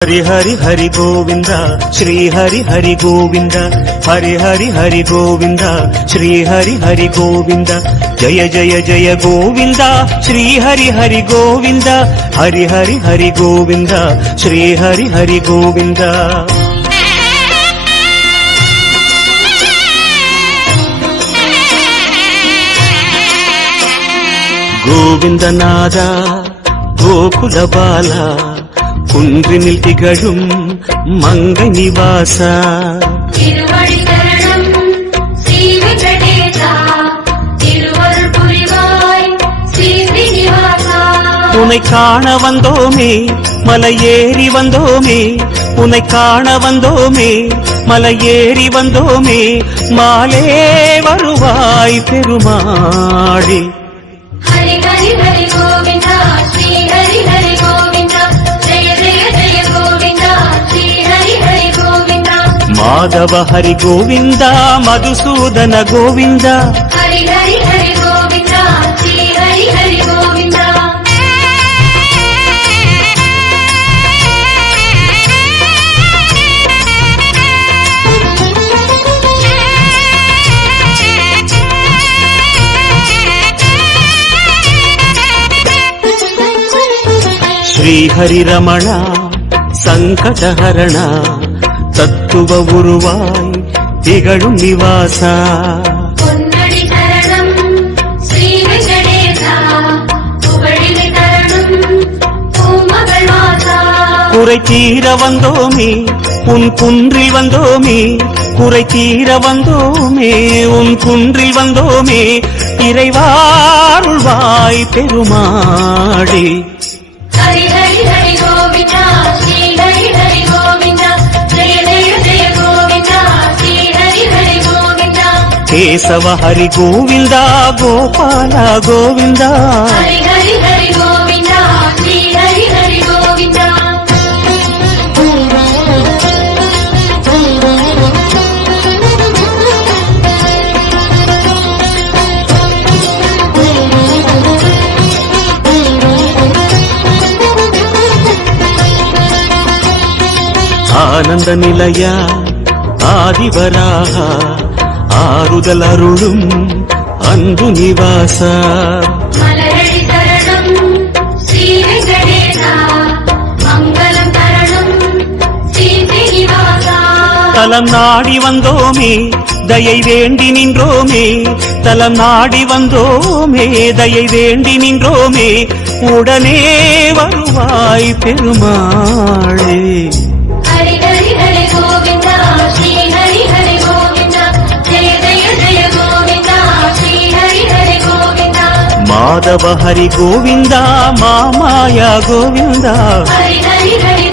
हरि हरि हरि गोविंद श्री हरि हरि गोविंद हरि हरि हरि गोविंद श्री हरि हरि गोविंद जय जय जय गोविंद श्री हरि हरि गोविंद हरि हरि हरि गोविंद श्री हरि हरि गोविंद गोविंद नादा गोकुल बाला குன்றினில் திகழும் மங்கை நிவாசா உன்னை காண வந்தோமே மலை ஏறி வந்தோமே உன்னை காண வந்தோமே மலை ஏறி வந்தோமே மாலே வருவாய் பெருமாளே ஹரி ஹரி ஹரி கோவிந்தா ஸ்ரீ ஹரி ஹரி கோவிந்தா ஜெய ஜெய ஜெய கோவிந்தா ஸ்ரீ ஹரி ஹரி கோவிந்தா மாதவ ஹரி கோவிந்தா மதுசூதன கோவிந்தா ஹரி ஹரி ஹரி கோவிந்தா ஸ்ரீ ஹரி ஹரி கோவிந்தா श्री हरि रमणा संकटहरणा तत्व उरुवाय திகழும் நிவாசா பொன்னடி சரணம் ஸ்ரீ வெங்கடேசா புகழினை தரணும் பூமகள் வாசா குறை தீர வந்தோமே உன் குன்றில் வந்தோமே குறை தீர வந்தோமே உன் குன்றில் வந்தோமே இறைவாருள்வாய் பெருமாளே ஹரி ஹரி ஹரி கோவிந்தா ஸ்ரீ ஹரி ஹரி கோவிந்தா ஜெய ஜெய ஜெய கோவிந்தா ஸ்ரீ ஹரி ஹரி கோவிந்தா கேசவ ஹரி கோவிந்தா கோபால கோவிந்தா ஹரி ஹரி ஹரி கோவிந்தா ஸ்ரீ ஹரி ஹரி கோவிந்தா ஆனந்த நிலையா ஆதிவராக ஆறுதல் அருளும் அன்பு நிவாசா மலரடி சரணம் ஸ்ரீ வெங்கடேசா மங்களம் தரணும் ஸ்ரீ ஸ்ரீனிவாசா தலம் நாடி வந்தோமே தயை வேண்டி நின்றோமே தலம் நாடி வந்தோமே தயை வேண்டி நின்றோமே உடனே வருவாய் பெருமாளே ஹரி ஹரி ஹரி கோவிந்தா ஸ்ரீ ஹரி ஹரி கோவிந்தா ஜெய ஜெய ஜெய கோவிந்தா ஸ்ரீ ஹரி ஹரி கோவிந்தா மாதவ ஹரி கோவிந்தா மாமாயா கோவிந்தா ஹரி ஹரி ஹரி